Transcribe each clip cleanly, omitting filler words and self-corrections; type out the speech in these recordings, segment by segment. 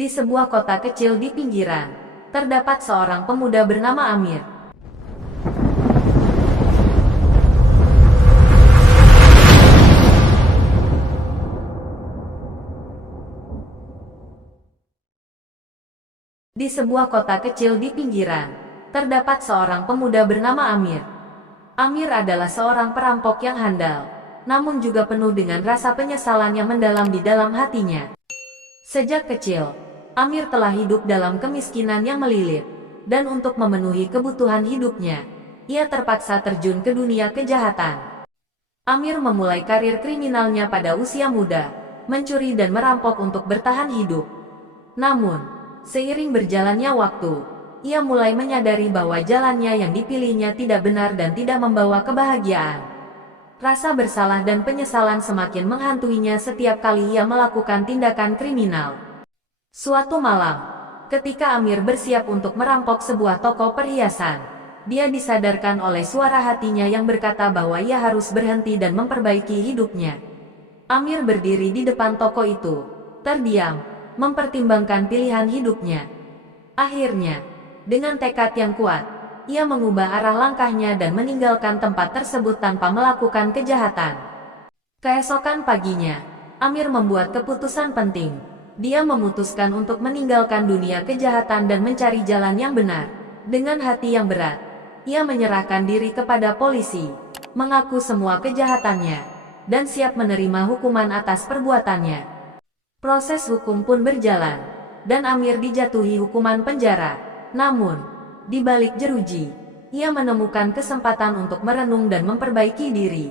Di sebuah kota kecil di pinggiran, terdapat seorang pemuda bernama Amir. Di sebuah kota kecil di pinggiran, terdapat seorang pemuda bernama Amir. Amir adalah seorang perampok yang handal, namun juga penuh dengan rasa penyesalan yang mendalam di dalam hatinya. Sejak kecil, Amir telah hidup dalam kemiskinan yang melilit, dan untuk memenuhi kebutuhan hidupnya, ia terpaksa terjun ke dunia kejahatan. Amir memulai karir kriminalnya pada usia muda, mencuri dan merampok untuk bertahan hidup. Namun, seiring berjalannya waktu, ia mulai menyadari bahwa jalannya yang dipilihnya tidak benar dan tidak membawa kebahagiaan. Rasa bersalah dan penyesalan semakin menghantuinya setiap kali ia melakukan tindakan kriminal. Suatu malam, ketika Amir bersiap untuk merampok sebuah toko perhiasan, dia disadarkan oleh suara hatinya yang berkata bahwa ia harus berhenti dan memperbaiki hidupnya. Amir berdiri di depan toko itu, terdiam, mempertimbangkan pilihan hidupnya. Akhirnya, dengan tekad yang kuat, ia mengubah arah langkahnya dan meninggalkan tempat tersebut tanpa melakukan kejahatan. Keesokan paginya, Amir membuat keputusan penting. Dia memutuskan untuk meninggalkan dunia kejahatan dan mencari jalan yang benar. Dengan hati yang berat, ia menyerahkan diri kepada polisi, mengaku semua kejahatannya, dan siap menerima hukuman atas perbuatannya. Proses hukum pun berjalan, dan Amir dijatuhi hukuman penjara. Namun, di balik jeruji, ia menemukan kesempatan untuk merenung dan memperbaiki diri.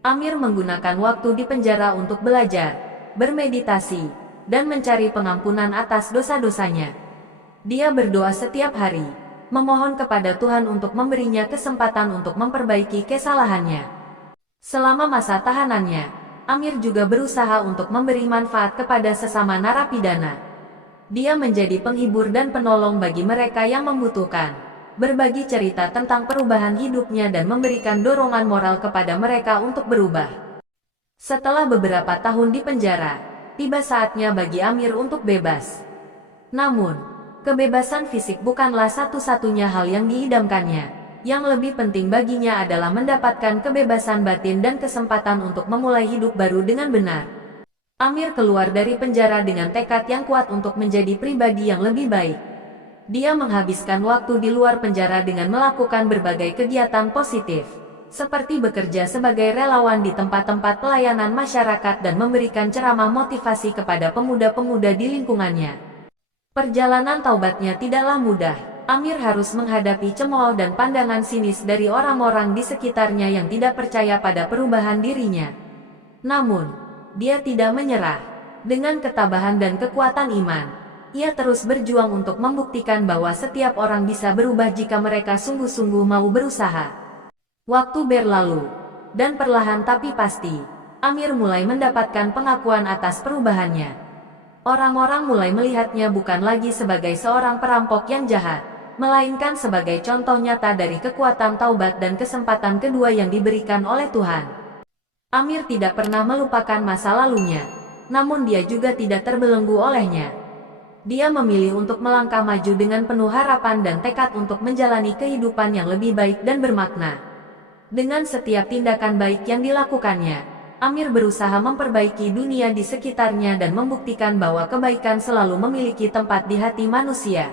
Amir menggunakan waktu di penjara untuk belajar, bermeditasi, dan mencari pengampunan atas dosa-dosanya. Dia berdoa setiap hari, memohon kepada Tuhan untuk memberinya kesempatan untuk memperbaiki kesalahannya. Selama masa tahanannya, Amir juga berusaha untuk memberi manfaat kepada sesama narapidana. Dia menjadi penghibur dan penolong bagi mereka yang membutuhkan, berbagi cerita tentang perubahan hidupnya dan memberikan dorongan moral kepada mereka untuk berubah. Setelah beberapa tahun di penjara, tiba saatnya bagi Amir untuk bebas. Namun, kebebasan fisik bukanlah satu-satunya hal yang diidamkannya. Yang lebih penting baginya adalah mendapatkan kebebasan batin dan kesempatan untuk memulai hidup baru dengan benar. Amir keluar dari penjara dengan tekad yang kuat untuk menjadi pribadi yang lebih baik. Dia menghabiskan waktu di luar penjara dengan melakukan berbagai kegiatan positif, seperti bekerja sebagai relawan di tempat-tempat pelayanan masyarakat dan memberikan ceramah motivasi kepada pemuda-pemuda di lingkungannya. Perjalanan taubatnya tidaklah mudah. Amir harus menghadapi cemooh dan pandangan sinis dari orang-orang di sekitarnya yang tidak percaya pada perubahan dirinya. Namun, dia tidak menyerah. Dengan ketabahan dan kekuatan iman, ia terus berjuang untuk membuktikan bahwa setiap orang bisa berubah jika mereka sungguh-sungguh mau berusaha. Waktu berlalu, dan perlahan tapi pasti, Amir mulai mendapatkan pengakuan atas perubahannya. Orang-orang mulai melihatnya bukan lagi sebagai seorang perampok yang jahat, melainkan sebagai contoh nyata dari kekuatan taubat dan kesempatan kedua yang diberikan oleh Tuhan. Amir tidak pernah melupakan masa lalunya, namun dia juga tidak terbelenggu olehnya. Dia memilih untuk melangkah maju dengan penuh harapan dan tekad untuk menjalani kehidupan yang lebih baik dan bermakna. Dengan setiap tindakan baik yang dilakukannya, Amir berusaha memperbaiki dunia di sekitarnya dan membuktikan bahwa kebaikan selalu memiliki tempat di hati manusia.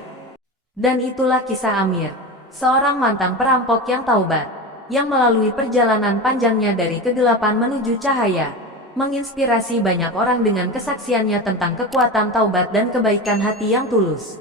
Dan itulah kisah Amir, seorang mantan perampok yang taubat, yang melalui perjalanan panjangnya dari kegelapan menuju cahaya, menginspirasi banyak orang dengan kesaksiannya tentang kekuatan taubat dan kebaikan hati yang tulus.